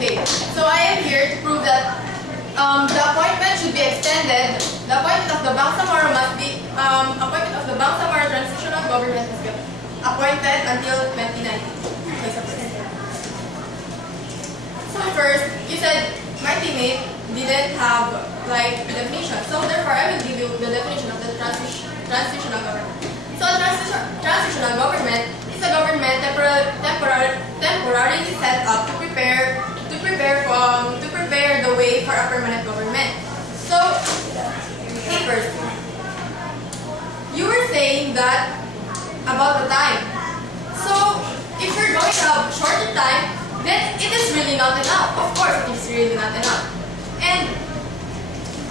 Okay, so I am here to prove that the appointment should be extended. The appointment of the Bangsamoro appointment of the Bangsamoro Transition Government must be appointed until 2019. So first, you said my teammate didn't have like the definition. So therefore, I will give you the definition of the transitional government. So transitional government is a government temporarily set up to prepare the way for a permanent government. So, first, you were saying that about the time. So, if you're going to have shorter time, then it is really not enough. Of course, it is really not enough. And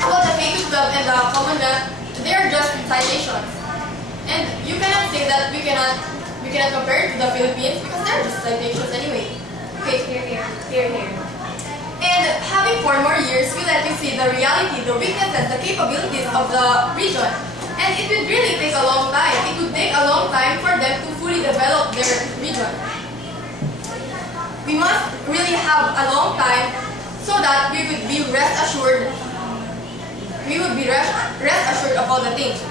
about the K-12 and the Commonwealth, they are just citations. And you cannot say that we cannot compare it to the Philippines because they're just citations anyway. Okay, here. And having 4 more years will let you see the reality, the weaknesses, the capabilities of the region. And it would really take a long time. It would take a long time for them to fully develop their region. We must really have a long time so that we would be rest assured. We would be rest assured of all the things.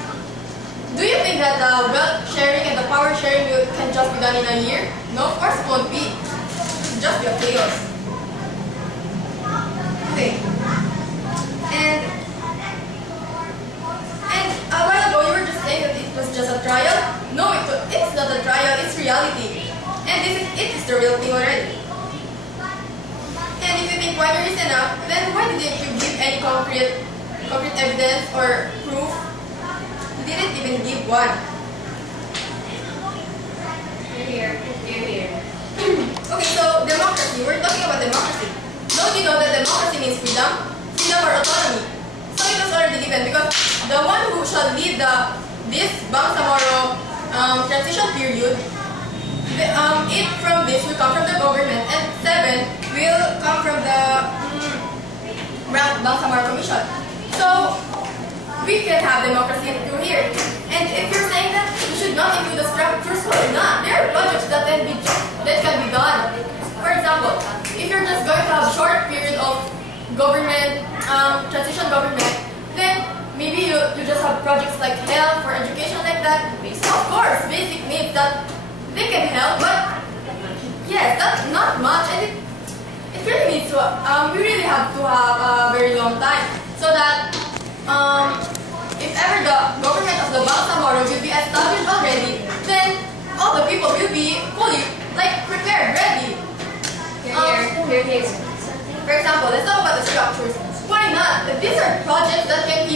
Do you think that the wealth sharing and the power sharing can just be done in a year? No, of course it won't be. It's just be a chaos. Okay. And a while ago you were just saying that it was just a trial. No, it's not a trial, it's reality. And it is the real thing already. And if you think wider is enough, then why didn't you give any concrete evidence or proof? You didn't even give one. Here. Okay, so democracy. We're talking about democracy. Don't you know that democracy means freedom? Freedom or autonomy. So it was already given because the one who shall lead this Bangsamoro transition period, 8 from this will come from the government and 7 will come from the Bangsamoro Commission. So we can have democracy through here. And if you're saying that we should not include the structures, why not? There are projects that can be done. For example, if you're just going to have a short period of government, transition government, then maybe you just have projects like health or education like that. Of course, basic needs that they can help, but yes, that's not much. And it really needs to, we really have to have a very long time so that if ever the government of the Bangsamoro will be established already, then all the people will be fully prepared, ready. Here. For example, let's talk about the structures. Why not? If these are projects that can be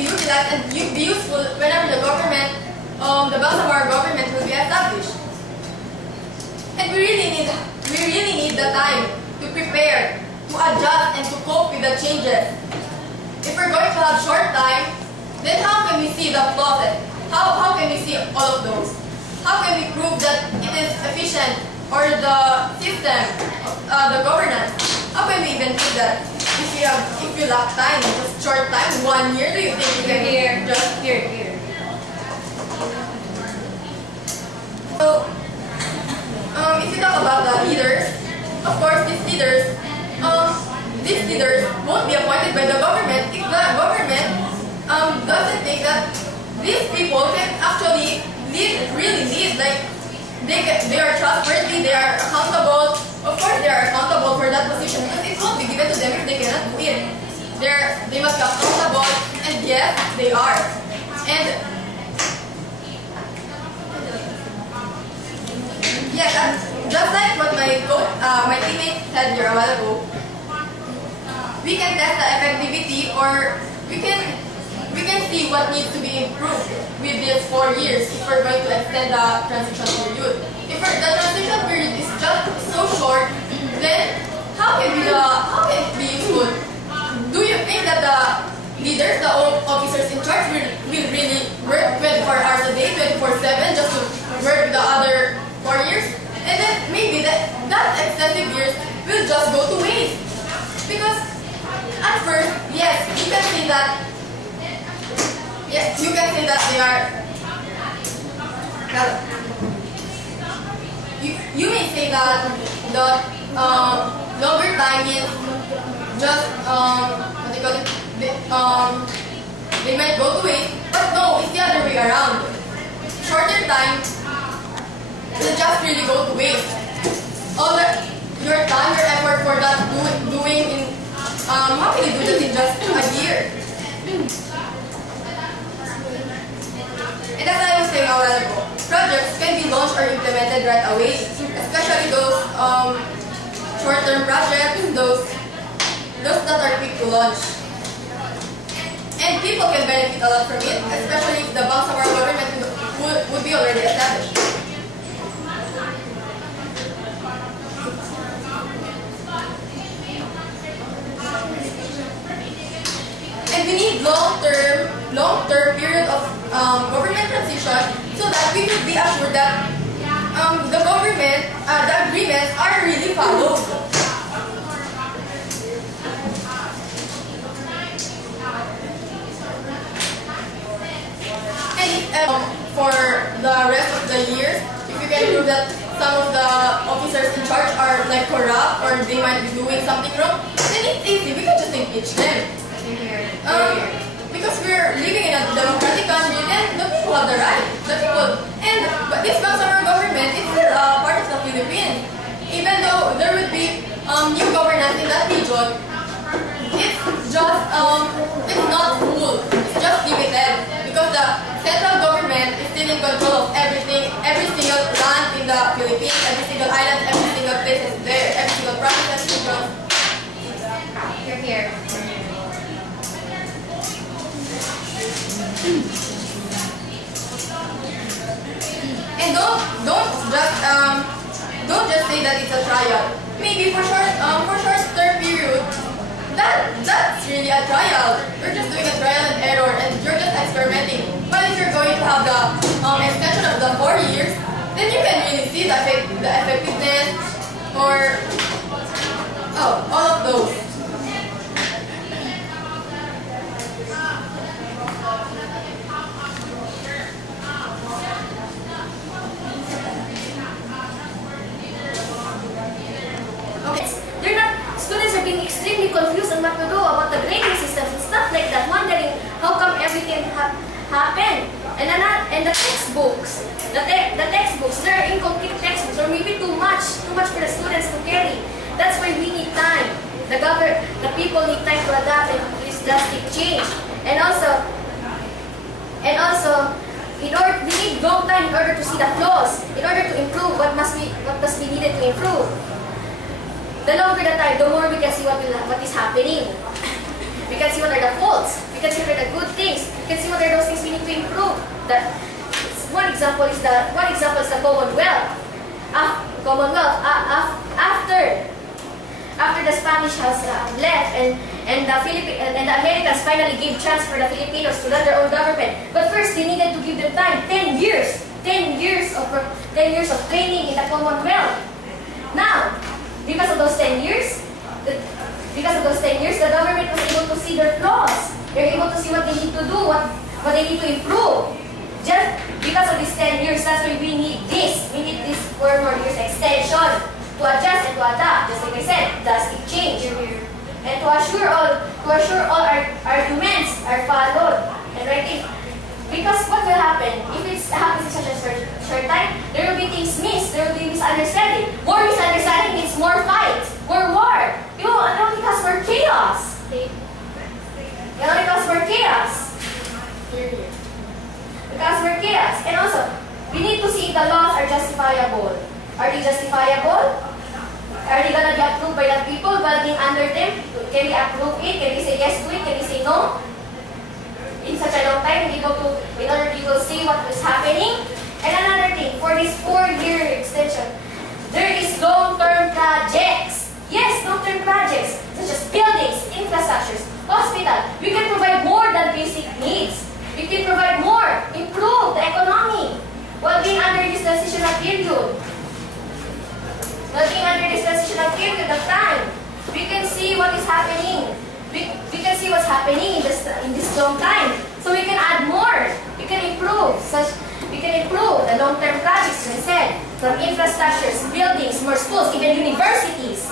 utilized and be useful whenever the Bangsamoro government will be established. And we really need the time to prepare, to adjust, and to cope with the changes. If we're going to have short time, then how can we see the flaws? How can we see all of those? How can we prove that it is efficient or the system, the governance? How can we even prove that? If you lack time, just short time, 1 year, do you think you can just here? So, if you talk about the leaders, of course, these leaders won't be appointed by the government if the government doesn't think that these people can actually really lead. Like they are trustworthy, they are accountable. Of course, they are accountable for that position because it won't be given to them if they cannot do it. They must be accountable, and yes, they are. And yes, just like what my teammate said here a while ago, we can test the effectivity, or we can see what needs to be improved with these 4 years if we're going to extend the transition period. If the transition period is just so short, then how can it be useful? Do you think that the leaders, the officers in charge will really work 24 hours a day, 24/7 just to work the other 4 years? And then maybe that excessive years will just go to waste. Because at first, yes, you can say that they are, you may say that the longer time is just what do you call it? They might go to waste, but no, it's the other way around. Shorter time will just really go to waste. All your time, your effort for that doing in how can you do that in just a year? And as I was saying a while ago, projects can be launched or implemented right away, especially those short-term projects, those that are quick to launch. And people can benefit a lot from it, especially if the Bangsamoro government would be already established. And we need long-term period of government transition so that we could be assured that the agreements are really followed. And for the rest of the years, if you can prove that some of the officers in charge are like corrupt or they might be doing something wrong, then it's easy. We can just impeach them. Because we're living in a democratic country, then the people have the right. But this Bangsamoro government is still part of the Philippines. Even though there would be new governance in that region, it's not full. It's just limited because the central government is still in control of everything, every single land in the Philippines, every single island, every single place is there, every single province, region. You're here. And don't just say that it's a trial. Maybe for short-term period, that's really a trial. You're just doing a trial and error, and you're just experimenting. But if you're going to have the extension of the 4 years, then you can really see the effectiveness or all of those. Students are being extremely confused on what to do about the grading systems and stuff like that, wondering how come everything happened. And the textbooks, there are incomplete textbooks or maybe too much for the students to carry. That's why we need time. The people need time to adapt and this drastic change. And also, we need long time in order to see the flaws, in order to improve what must be needed to improve. The longer the time, the more we can see what is happening. We can see what are the faults. We can see what are the good things. We can see what are those things we need to improve. One example is the Commonwealth. After the Spanish has left and the Americans finally gave chance for the Filipinos to run their own government. But first, they needed to give them time. 10 years. 10 years of training in the Commonwealth. Now, because of those 10 years, the government was able to see their flaws. They're able to see what they need to do, what they need to improve. Just because of these 10 years, that's why we need this. We need this 4 more years extension to adjust and to adapt. Just like I said, drastic change. And to assure all our arguments are followed and right. Because what will happen? If it happens in such a short time, there will be things missed, there will be misunderstanding. More misunderstanding means more fights, more war. It only cause more chaos. It only cause more chaos. It cause more chaos. And also, we need to see if the laws are justifiable. Are they justifiable? Are they gonna be approved by the people while being under them? Can we approve it? Can we say yes to it? Can we say no? In such a long time, in order to see what is happening. And another thing, for this 4-year extension, there is long-term projects. Yes, long-term projects, such as buildings, infrastructures, hospital. We can provide more than basic needs. We can provide more, improve the economy, while being under this transitional period. While being under this transitional period of time, we can see what is happening. We can see what's happening in this long time. So we can add more. We can improve the long-term projects, as I said. from infrastructures, buildings, more schools, even universities.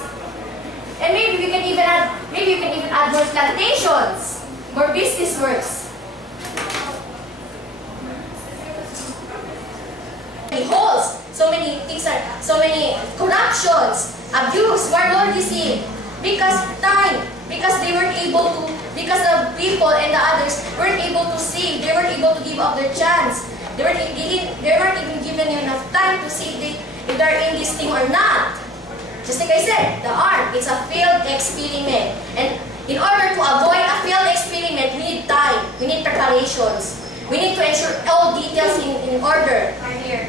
And maybe you can even add more plantations, more business works. Many holes, so many things so many corruptions, abuse, warlordism, because they weren't able to, because the people and the others weren't able to save, they weren't able to give up their chance. They weren't even given enough time to see if they're in this thing or not. Just like I said, the arm, it's a failed experiment. And in order to avoid a failed experiment, we need time, we need preparations. We need to ensure all details in order. Right here.